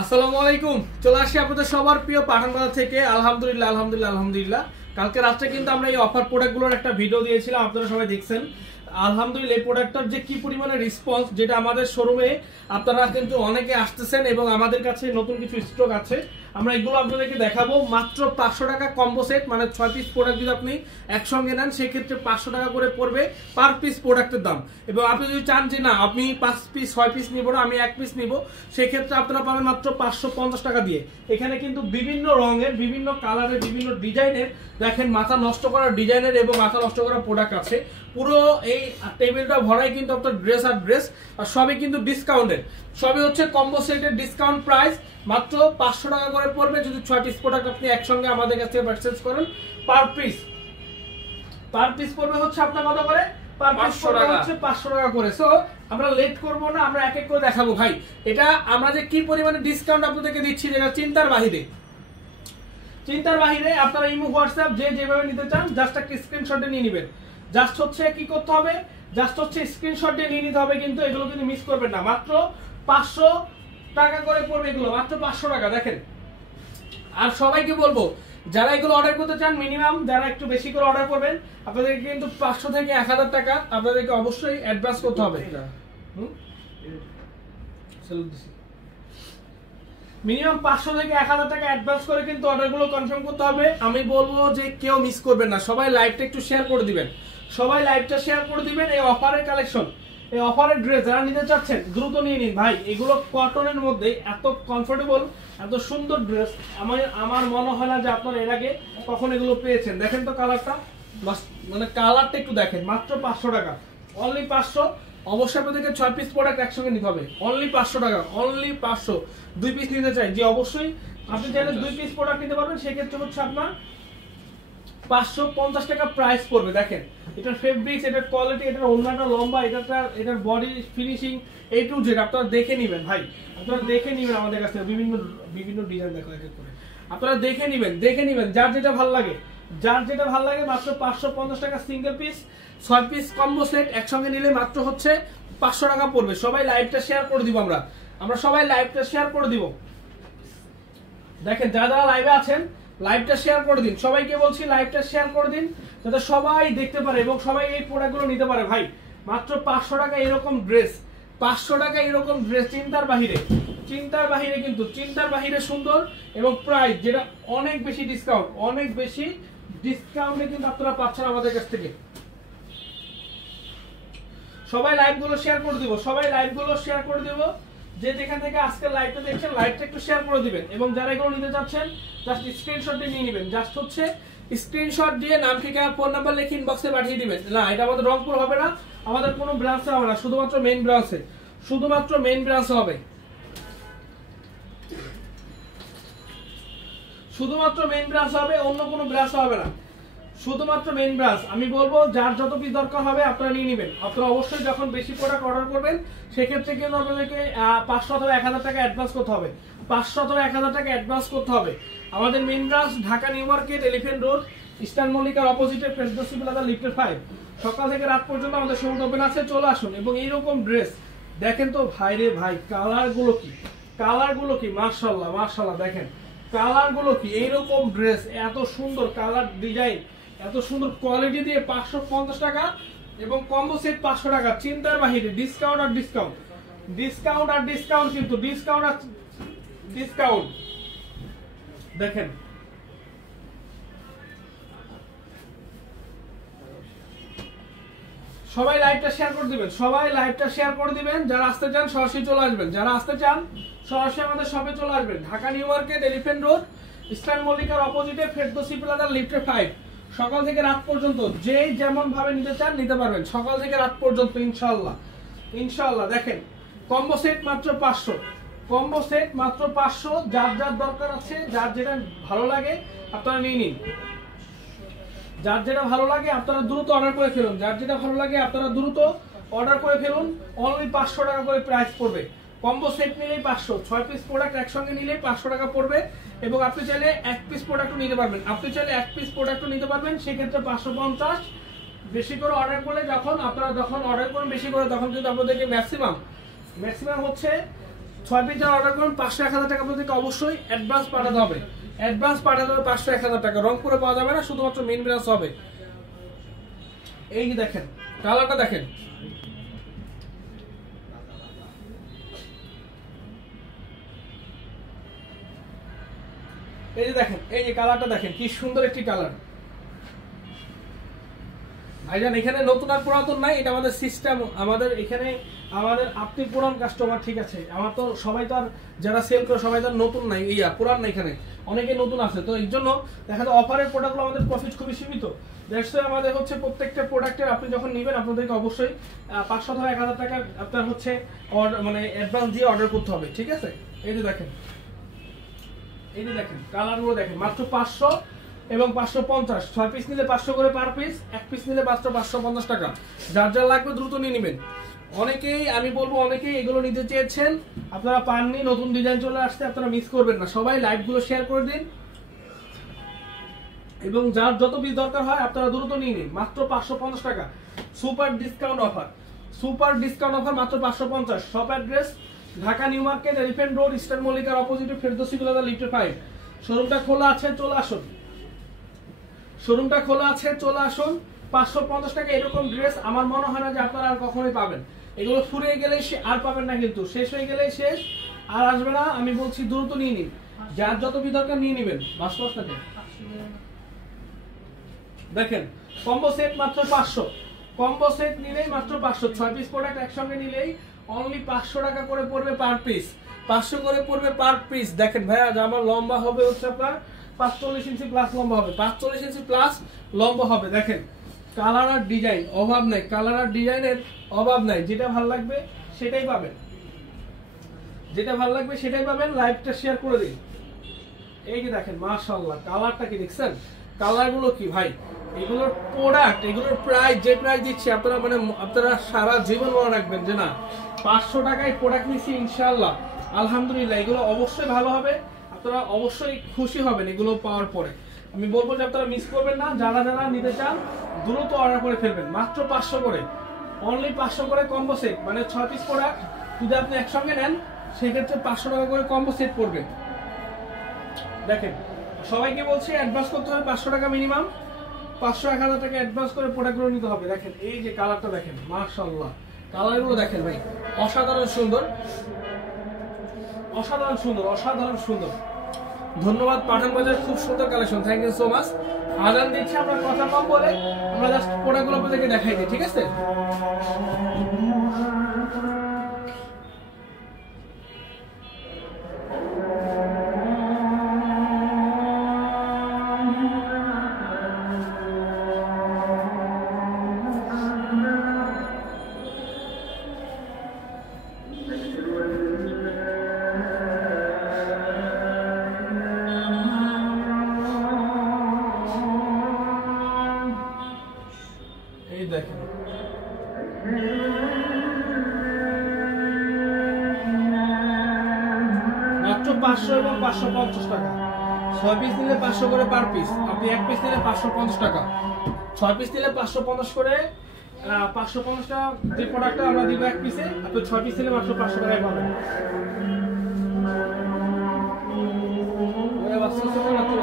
আসসালামু আলাইকুম। চলে আসি আপনাদের সবার প্রিয় পাঠান বাজার থেকে। আলহামদুলিল্লাহ কালকে রাত্রে কিন্তু আমরা এই অফার প্রোডাক্টগুলোর একটা ভিডিও দিয়েছিলাম, আপনারা সবাই দেখছেন। আলহামদুলিল্লাহ এই প্রোডাক্টটার যে কি পরিমাণে রেসপন্স, যেটা আমাদের শোরুমে আপনারা কিন্তু অনেকে আসতেছেন এবং আমাদের কাছে নতুন কিছু স্টক আছে, আমরা এগুলো আপনাদেরকে দেখাবো। মাত্র 500 টাকা কম্বো সেট, মানে 6 পিস প্রোডাক্ট যদি আপনি একসঙ্গে নেন সেক্ষেত্রে 500 টাকা করে পড়বে পার পিস প্রোডাক্টের দাম। এবং আপনি যদি চান যে না আপনি 5 পিস 6 পিস নিব না, আমি 1 পিস নিব, সেক্ষেত্রে আপনারা পাবেন মাত্র 550 টাকা দিয়ে। এখানে কিন্তু বিভিন্ন রঙের, বিভিন্ন কালারের, বিভিন্ন ডিজাইনের, দেখেন মাথা নষ্ট করা ডিজাইনের এবং মাথা নষ্ট করা প্রোডাক্ট আছে। পুরো এই টেবিলটা ভরাই কিন্তু আপনার ড্রেস আর ড্রেস, আর সবই কিন্তু ডিসকাউন্টেড, সবই হচ্ছে কম্বো সেটের ডিসকাউন্ট প্রাইস। মাত্র 500 টাকা করে পড়বে যদি 6 পিস প্রোডাক্ট আপনি একসঙ্গে আমাদের কাছ থেকে পারচেজ করেন। পার পিস পড়বে হচ্ছে আপনার কত করে? পার পিস পড়বে হচ্ছে 500 টাকা করে। সো আমরা লেট করব না, আমরা এক এক করে দেখাবো ভাই। এটা আমরা যে কি পরিমাণে ডিসকাউন্ট আপনাদেরকে দিচ্ছি, যেটা চিন্তার বাহিরে। আপনারা ইমো হোয়াটসঅ্যাপ যে যেভাবে নিতে চান জাস্ট একটা স্ক্রিনশটে নিয়ে নেবেন। জাস্ট হচ্ছে কি করতে হবে, জাস্ট হচ্ছে স্ক্রিনশটে নিয়ে নিতে হবে, কিন্তু এগুলো কিন্তু মিস করবেন না। মাত্র 500 টাকা করে পড়বে এগুলো, মাত্র 500 টাকা। দেখেন, আর সবাইকে বলবো যারা এগুলো অর্ডার করতে চান, মিনিমাম যারা একটু বেশি করে অর্ডার করবেন, আপনাদেরকে কিন্তু 500 থেকে 1000 টাকা আপনাদেরকে অবশ্যই অ্যাডভান্স করতে হবে। মিনিমাম 500 থেকে 1000 টাকা অ্যাডভান্স করে কিন্তু অর্ডারগুলো কনফার্ম করতে হবে। আমি বলবো যে কেউ মিস করবেন না, সবাই লাইভটা একটু শেয়ার করে দিবেন, এই অফারের কালেকশন, এই অফারের ড্রেস যারা নিতে চাচ্ছেন দ্রুত নিয়ে নিন ভাই। এগুলো কটনের মধ্যে এত কমফোর্টেবল, এত সুন্দর ড্রেস আমার মনে হয় না যে আপনারা এর আগে কখন এগুলো পেয়েছেন। দেখেন তো কালারটা, মানে কালারটা একটু দেখেন। মাত্র 500 টাকা, অনলি 500। অবশ্যই আপনাদেরকে 6 পিস প্রোডাক্ট একসঙ্গে নিতে হবে, অনলি 500 টাকা, অনলি 500। 2 পিস নিতে চাই যে অবশ্যই আপনি চাইলে 2 পিস প্রোডাক্ট নিতে পারবেন, সেক্ষেত্রে হচ্ছে আপনার 550 টাকা প্রাইস পড়বে। দেখেন এটার ফেব্রিক্স, এটার কোয়ালিটি, এটার ওড়নাটা লম্বা, এটার body finishing A to Z আপনারা দেখে নেবেন ভাই, আপনারা দেখে নেবেন আমাদের কাছ থেকে বিভিন্ন ডিজাইন দেখো এক এক করে, আপনারা দেখে নেবেন যার যেটা ভালো লাগে, মাত্র 550 টাকা single piece. 6 piece combo set একসঙ্গে নিলে মাত্র হচ্ছে 500 টাকা পড়বে। সবাই লাইভটা শেয়ার করে দিব, আমরা সবাই লাইভটা শেয়ার করে দিব। দেখেন যারা লাইভে আছেন লাইভটা শেয়ার করে দিন, সবাইকে বলছি লাইভটা শেয়ার করে দিন যাতে সবাই দেখতে পারে এবং সবাই এই প্রোডাক্টগুলো নিতে পারে ভাই। মাত্র 500 টাকা এরকম ড্রেস, 500 টাকা এরকম ড্রেস, চিন্তার বাহিরে, কিন্তু চিন্তার বাহিরে সুন্দর এবং প্রাইস যেটা অনেক বেশি ডিসকাউন্টে কিন্তু আপনারা পাচ্ছেন আমাদের কাছ থেকে। সবাই লাইভগুলো শেয়ার করে দিব, যে যেখান থেকে আজকে লাইভটা দেখছেন লাইভটা একটু শেয়ার করে দিবেন। এবং যারা এগুলো নিতে চাচ্ছেন জাস্ট স্ক্রিনশট দিয়ে নিয়ে নেবেন, জাস্ট হচ্ছে স্ক্রিনশট দিয়ে নাম, ঠিকানা, ফোন নাম্বার লিখে ইনবক্সে পাঠিয়ে দিবেন। না, এটা আমাদের রংপুর হবে না, আমাদের কোনো ব্রাঞ্চে হবে না, শুধুমাত্র মেইন ব্রাঞ্চে হবে, অন্য কোনো ব্রাঞ্চ হবে না, শুধুমাত্র মেইন ব্রাঞ্চ। আমি বলবো যার যত পিস দরকার হবে আপনারা নিয়ে নেবেন। আপনারা অবশ্যই যখন বেশি প্রোডাক্ট অর্ডার করবেন সেক্ষেত্রে কিন্তু আপনাদেরকে 500 অথবা 1000 টাকা অ্যাডভান্স করতে হবে। আমাদের main branch Dhaka new market, elephant road, eastern মল্লিকার অপোজিটে, ফেরদৌসী প্লাজা, লিফটের 5। সকাল থেকে রাত পর্যন্ত আমাদের শোরুম ওপেন আছে, চলে আসুন। এবং এইরকম ড্রেস দেখেন তো ভাই রে ভাই, কালারগুলো কি মাশাআল্লাহ, দেখেন কালারগুলো কি, এইরকম ড্রেস, এত সুন্দর কালার ডিজাইন, এত সুন্দর কোয়ালিটি দিয়ে 550 টাকা এবং কম্বো সেট 500 টাকা। চিন্তার বাহিরে ডিসকাউন্ট, কিন্তু ডিসকাউন্ট দেখেন। সবাই লাইভটা শেয়ার করে দিবেন, যারা আসতে চান সরাসরি চলে আসবেন, আমাদের শপে চলে আসবেন। Dhaka new market, elephant road, eastern মল্লিকার অপোজিটে, ফেরদৌসী প্লাজা, লিফটের 5। সকাল থেকে রাত পর্যন্ত যে যেমন ভাবে নিতে চান নিতে পারবেন, সকাল থেকে রাত পর্যন্ত ইনশাআল্লাহ। দেখেন কম্বো সেট মাত্র 500, যার দরকার আছে, যার যেটা ভালো লাগে আপনারা নিয়ে নিন, আপনারা দ্রুত অর্ডার করে ফেলুন, অনলি 500 টাকা করে প্রাইস পড়বে। কম্বো সেট নিলেই 500, 6 পিস প্রোডাক্ট একসঙ্গে নিলেই 500 টাকা পড়বে। এবং আপনি চাইলে 1 পিস প্রোডাক্টও নিতে পারবেন, সেক্ষেত্রে 550। বেশি করে অর্ডার করলে যখন অর্ডার করবেন বেশি করে, তখন কিন্তু আপনাদেরকে ম্যাক্সিমাম হচ্ছে 6 পিস অর্ডার করুন 500-1000 টাকা আপনাদেরকে অবশ্যই অ্যাডভান্স পাঠাতে হবে। অ্যাডভান্স পাঠাতে হবে 500-1000 টাকা। রংপুরে পাওয়া যাবে না, শুধুমাত্র মেইন ব্রাঞ্চ হবে। এই যে দেখেন কালারটা দেখেন, এই যে দেখেন, এই যে কালারটা দেখেন কি সুন্দর একটি কালার ভাইজান। এখানে নতুন আর পুরাতন নাই, এটা আমাদের সিস্টেম। আমাদের এখানে আমাদের আপনি পুরান কাস্টমার, ঠিক আছে, আমার তো সবাই তো আর যারা সেল করে সবাই তো নতুন নাই, পুরান নাই, এখানে অনেকে নতুন আছে। তো এই জন্য দেখা যায় অফারের প্রোডাক্টগুলো আমাদের প্রফিট খুবই সীমিত। দেখছো আমাদের হচ্ছে প্রত্যেকটা প্রোডাক্টের আপনি যখন নেবেন আপনাদেরকে অবশ্যই 500 থেকে 1000 টাকা আপনার হচ্ছে মানে অ্যাডভান্স দিয়ে অর্ডার করতে হবে, ঠিক আছে। এই যে দেখেন, এই যে দেখেন কালারগুলো দেখেন, মাত্র 500 এবং 550। 6 পিস নিলে 500 করে পার পিস, 1 পিস নিলে মাত্র 550 টাকা। যার যার লাগবে দ্রুত নিয়ে নেবেন। অনেকেই আমি বলবো অনেকেই এগুলো নিতে চেয়েছেন, আপনারা পাননি, নতুন ডিজাইন চলে আসছে, আপনারা মিস করবেন না। সবাই লাইভগুলো শেয়ার করে দিন এবং যার যত পিস দরকার হয় আপনারা দ্রুত নিয়ে নিন। মাত্র 550 টাকা, super discount offer, super discount offer, মাত্র 550। Shop address Dhaka new market, elephant road, eastern মল্লিকার অপোজিটে, ফেরদৌসী প্লাজা, লিফট 5। শোরুমটা খোলা আছে, চলে আসুন। শোরুমটা খোলা আছে, চলে আসুন। 550 টাকা এরকম ড্রেস আমার মনে হয় না যে আপনারা আর কখনোই পাবেন। এগুলো ফুরিয়ে গেলেই আর পাবেন না, কিন্তু শেষ হয়ে গেলেই শেষ, আর আসবে না। আমি বলছি দ্রুত নিয়ে নিন, যার যত বি দরকার নিয়ে নেবেন। বাস্তবটাকে দেখেন, কম্বো সেট মাত্র 500, কম্বো সেট নিলেই মাত্র 500। 6 পিস প্রোডাক্ট একসঙ্গে নিলেই অনলি 500 টাকা করে পড়বে পার পিস, 500 করে পড়বে পার পিস। দেখেন ভাইয়া, আমার লম্বা হবে হচ্ছে আপনার 45 ইঞ্চি প্লাস লম্বা হবে, 45 ইঞ্চি প্লাস লম্বা হবে। দেখেন কালার আর ডিজাইন অভাব নাই, কালার আর ডিজাইনের অভাব নাই। যেটা ভালো লাগবে সেটাই পাবেন, যেটা ভালো লাগবে সেটাই পাবেন। লাইভটা শেয়ার করে দিন। এই যে দেখেন মাশাআল্লাহ, কালারটা কি দেখছেন? কালারগুলো কি ভাই, এগুলোর প্রোডাক্ট, এগুলোর প্রাইস, যে প্রাইস দিচ্ছি আপনারা মানে আপনারা সারা জীবন মনে রাখবেন যে না 500 টাকায় প্রোডাক্ট নিচ্ছি ইনশাআল্লাহ। আলহামদুলিল্লাহ, এগুলো অবশ্যই ভালো হবে, আপনারা অবশ্যই খুশি হবেন এগুলো পাওয়ার পরে। আমি বলবো যে আপনারা মিস করবেন না, যারা যারা নিতে চান দ্রুত অর্ডার করে ফেলবেন। মাত্র 500 করে, অনলি 500 করে কম্বো সেট, মানে 6 পিস প্রোডাক্ট যদি আপনি একসঙ্গে নেন সেক্ষেত্রে 500 টাকা করে কম্বো সেট পড়বে। দেখেন সবাইকে বলছি অ্যাডভান্স করতে হবে 500 টাকা মিনিমাম, 500-1000 টাকা অ্যাডভান্স করে প্রোডাক্টগুলো নিতে হবে। দেখেন এই যে কালারটা দেখেন, মাশাআল্লাহ কালারগুলো দেখেন ভাই, অসাধারণ সুন্দর, অসাধারণ সুন্দর, অসাধারণ সুন্দর। ধন্যবাদ পাঠান বাজার, খুব সুন্দর collection, thank you so much. আজান দিচ্ছি, আমরা কথা কম বলে আমরা জাস্ট প্রোডাক্টগুলো আপনাদেরকে দেখাই দিই, ঠিক আছে। এই দেখেন মাত্র 500 এবং 550 টাকা। 6 পিস নিলে 500 করে পার পিস, আপনি 1 পিস নিলে 550 টাকা। 6 পিস নিলে 550 করে, 550 টাকা যে প্রোডাক্টটা আমরা দিব 1 পিসে, আপনি 6 পিস নিলে মাত্র 500 টাকায় পাবেন। ওরা বাচ্চা ছোট না, তো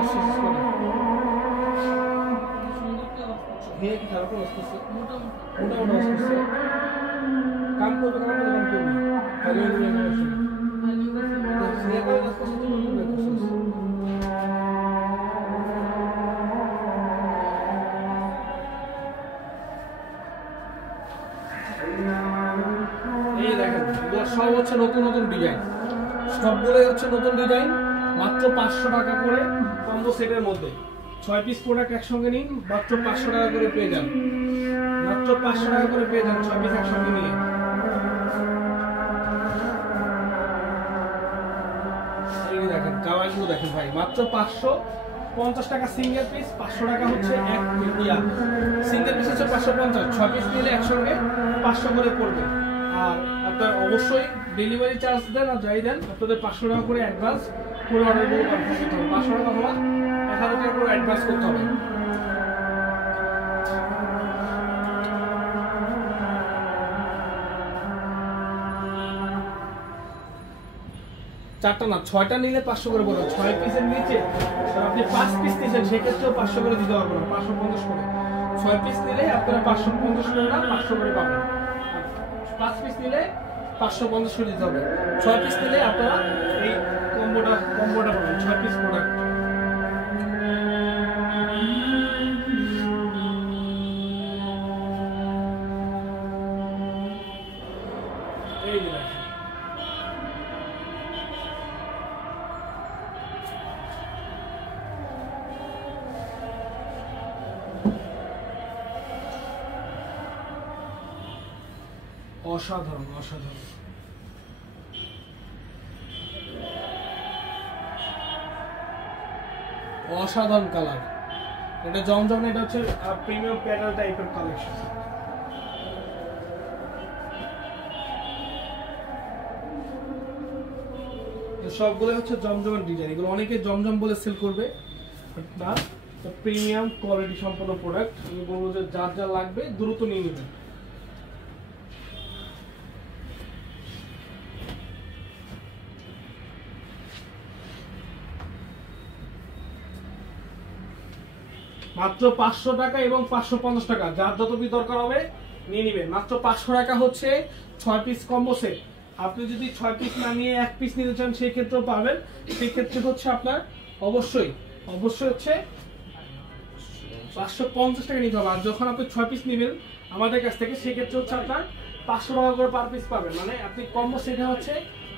হে কি খারাপ অবস্থা, মোটা মোটা অবস্থা কাম করবে, কাম করবে তাহলে এই দেখেন সব হচ্ছে নতুন নতুন ডিজাইন, সবগুলোই হচ্ছে নতুন ডিজাইন। মাত্র 500 টাকা করে কম্বো সেটের মধ্যে 6 পিস প্রোডাক্ট একসঙ্গে নিন, মাত্র 500 টাকা করে পেয়ে যান, মাত্র 500 টাকা করে পেয়ে যান 6 পিস একসঙ্গে নিয়ে। এই দেখেন কালারগুলো দেখেন ভাই, মাত্র 550 টাকা সিঙ্গেল পিস, 500 টাকা হচ্ছে এক সিঙ্গেল পিস হচ্ছে 550। 6 পিস নিলে একসঙ্গে 500 করে পড়বে। আর আপনার অবশ্যই ডেলিভারি চার্জ দেন আর যাই দেন, আপনাদের 500 টাকা করে অ্যাডভান্স করে অর্ডারগুলো কনফার্ম করতে হবে। 500 টাকা হওয়া 1000 টাকা করে অ্যাডভান্স করতে হবে। 4টা না 6টা নিলে 500 করে পড়বে। 6 পিসের নিচে আপনি 5 পিস নিছেন সেক্ষেত্রেও 500 করে দিতে পারবো না, 550 করে। 6 পিস নিলে আপনারা 550 করে না 500 করে পাবেন। 5 পিস নিলে 550 করে দিতে হবে। 6 পিস নিলে আপনারা এই কম্বোটা পাবেন, 6 পিস প্রোডাক্ট। এই যে দেখেন অসাধারণ অসাধারণ। অসাধারণ কালার, এটা জমজম, এটা হচ্ছে প্রিমিয়াম প্যাডেল টাইপের কালেকশন। সবগুলো হচ্ছে জমজমের ডিজাইন, এগুলো অনেকে জমজম বলে সেল করবে, না প্রিমিয়াম কোয়ালিটি সম্পন্ন প্রোডাক্ট। আমি বলবো যে যার যা লাগবে দ্রুত নিয়ে নেবেন। মাত্র 500 টাকা এবং 550 টাকা, যার যত পিস দরকার হবে নিয়ে নেবেন। মাত্র 500 টাকা হচ্ছে 6 পিস কম্বো সেট। আপনি যদি 6 পিস না নিয়ে 1 পিস নিতে চান সেই ক্ষেত্রেও পাবেন। সেই ক্ষেত্রে হচ্ছে আপনার অবশ্যই হচ্ছে 550 টাকা নিতে হবে। আর যখন আপনি 6 পিস নেবেন আমাদের কাছ থেকে সেক্ষেত্রে হচ্ছে আপনার 500 টাকা করে পার পিস পাবেন। মানে আপনি কম্বো সেটে হচ্ছে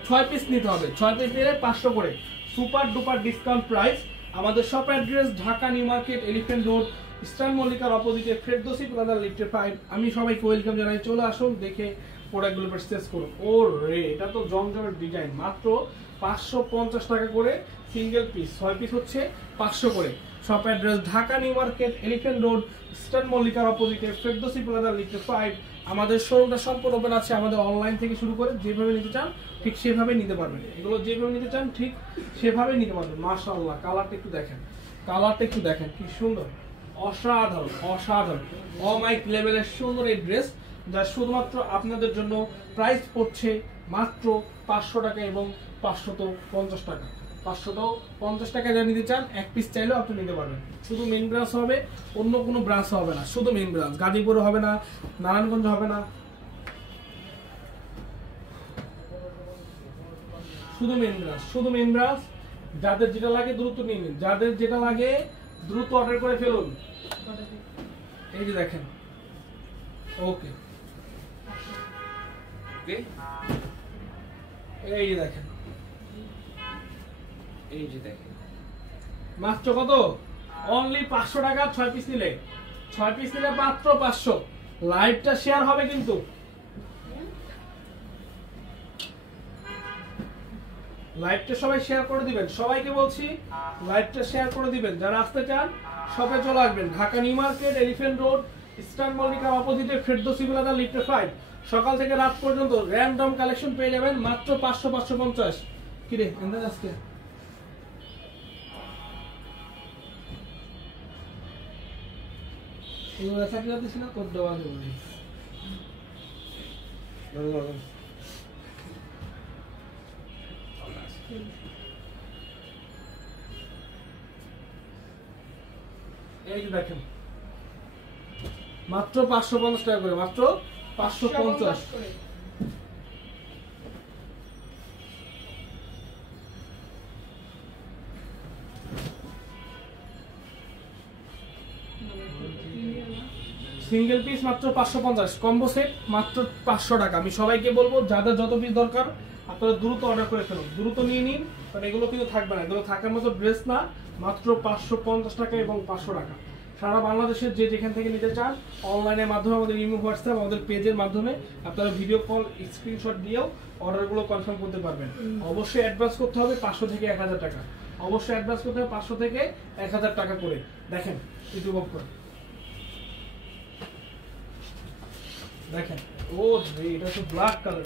6 পিস নিতে হবে, 6 পিস নিলে 500 করে, সুপার ডুপার ডিসকাউন্ট প্রাইস। আমাদের shop address Dhaka new market, elephant road, eastern মল্লিকার অপোজিটে, ফেরদৌসী প্লাজা লিফটে 5। আমি সবাইকে ওয়েলকাম জানাই, চলে আসুন, দেখে প্রোডাক্টগুলো পারচেজ করুন। ও রে, এটা তো জমজমের ডিজাইন। মাত্র 550 টাকা করে সিঙ্গেল পিস, 6 পিস হচ্ছে 500 করে। Shop address Dhaka new market, elephant road, eastern মল্লিকার অপোজিটে, ফেরদৌসী প্লাজা লিফটে 5। আমাদের শোরুমটা সম্পূর্ণ ওপেন আছে। আমাদের অনলাইন থেকে শুরু করে যেভাবে নিতে চান ঠিক সেভাবে নিতে পারবেন। এগুলো যেভাবে নিতে চান ঠিক সেভাবে নিতে পারবেন। মাশাআল্লাহ, কালারটা একটু দেখেন, কি সুন্দর, অসাধারণ অসাধারণ, অমাইক লেভেলের সুন্দর এই ড্রেস, যা শুধুমাত্র আপনাদের জন্য প্রাইস পড়ছে মাত্র 500 টাকা এবং 550 টাকা। 550 টাকা যা নিতে চান 1 পিস চাইলেও আপনি নিতে পারবেন। শুধু মেইন ব্রাঞ্চ হবে, অন্য কোনো ব্রাঞ্চ হবে না, শুধু মেইন ব্রাঞ্চ। গাজীপুর হবে না, নারায়ণগঞ্জ হবে না, শুধু মেইন ব্রাঞ্চ। যাদের যেটা লাগে দ্রুত নিয়ে নিন, যাদের যেটা লাগে দ্রুত অর্ডার করে ফেলুন। এই যে দেখেন, ওকে, এই যে দেখেন, মাত্র কত? অনলি 500 টাকা 6 পিস নিলে, 6 পিস নিলে মাত্র 500। লাইভটা শেয়ার হবে কিন্তু, লাইভটা সবাই শেয়ার করে দিবেন। সবাইকে বলছি লাইভটা শেয়ার করে দিবেন। যারা আসতে চান শপে চলে আসবেন, Dhaka new market, elephant road, eastern মল্লিকার অপোজিটে, ফেরদৌসী প্লাজা লিফটে 5। সকাল থেকে রাত পর্যন্ত র্যান্ডম কালেকশন পেয়ে যাবেন মাত্র 500 550। কি রে এন্দাজ আজকে এগুলো দেখা যাচ্ছে না, তোর দেওয়া যাবে। এই যে দেখেন, মাত্র 550 টাকা করে, মাত্র 550। সিঙ্গেল পিস মাত্র 550, কম্বো সেট মাত্র 500 টাকা। আমি সবাইকে বলবো যাদের যত পিস দরকার আপনারা দ্রুত অর্ডার করে ফেলুন, দ্রুত নিয়ে নিন, কারণ এগুলো কিন্তু থাকবে না, এগুলো থাকার মতো ড্রেস না। মাত্র 550 টাকা এবং 500 টাকা। সারা বাংলাদেশের যে যেখান থেকে নিতে চান অনলাইনের মাধ্যমে, আমাদের ইমো, হোয়াটসঅ্যাপ, আমাদের পেজের মাধ্যমে আপনারা ভিডিও কল, স্ক্রিনশট দিয়েও অর্ডারগুলো কনফার্ম করতে পারবেন। অবশ্যই অ্যাডভান্স করতে হবে 500 থেকে 1000 টাকা, অবশ্যই অ্যাডভান্স করতে হবে 500 থেকে 1000 টাকা করে। দেখেন ইউটিউব অফ করে দেখেন, ও এটা তো ব্ল্যাক কালার।